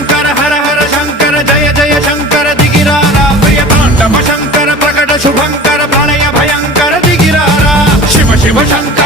శంకర హర హర శంకర జయ జయ శంకర దిగిరారా ప్రియ తాండవ శంకర ప్రకట శుభంకర ప్రళయ భయంకర దిగిరారా శివ శివ శంకర